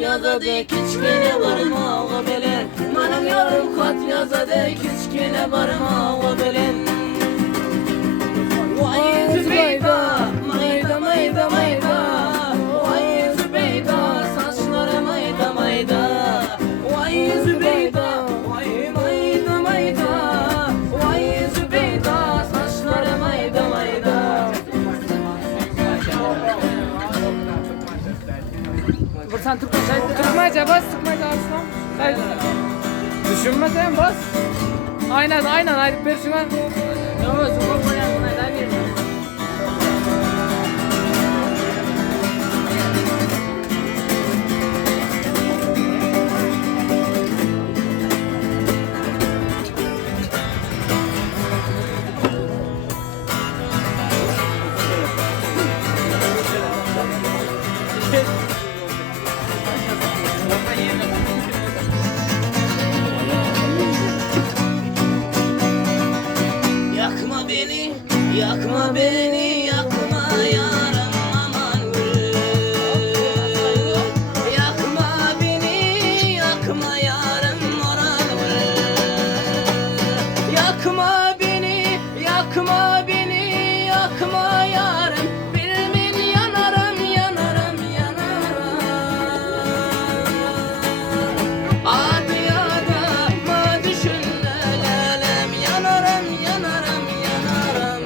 Yazadek kichkina barmog'i bilan mening yorim xat yazadek kichkina barmog'i bilan voy Zubeyda mayda mayda mayda voy Zubeyda sochlari mayda mayda voy Zubeyda voy mayda mayda voy Zubeyda sochlari mayda mayda. Sen Türkmece bas, Türkmece aslan. Hayır. Düşünmesen bas. Aynen, haydi perşuna. Yok, zor koyalım, hadi. Yakma beni, yakma yarım aman gül. Yakma beni, yakma yarım moral gül. Yakma beni, yakma beni, yakma yarım. Bilmin yanarım, yanarım, yanarım. Adi adama düşün lelem. Yanarım, yanarım, yanarım.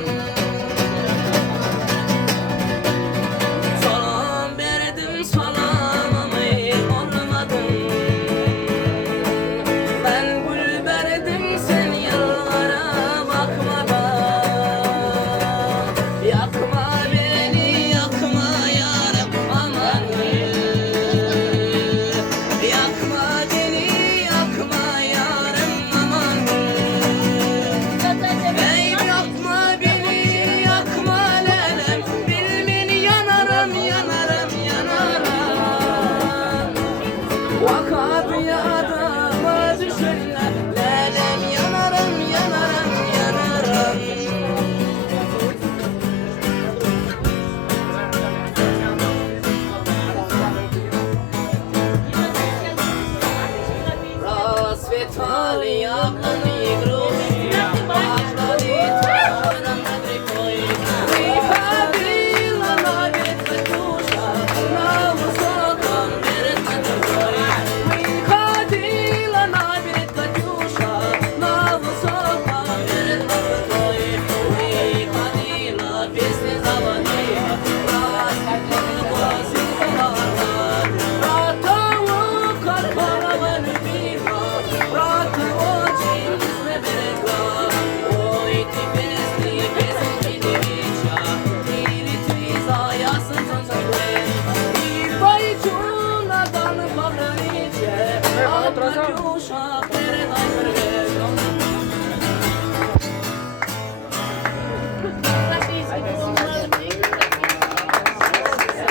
tali ablanı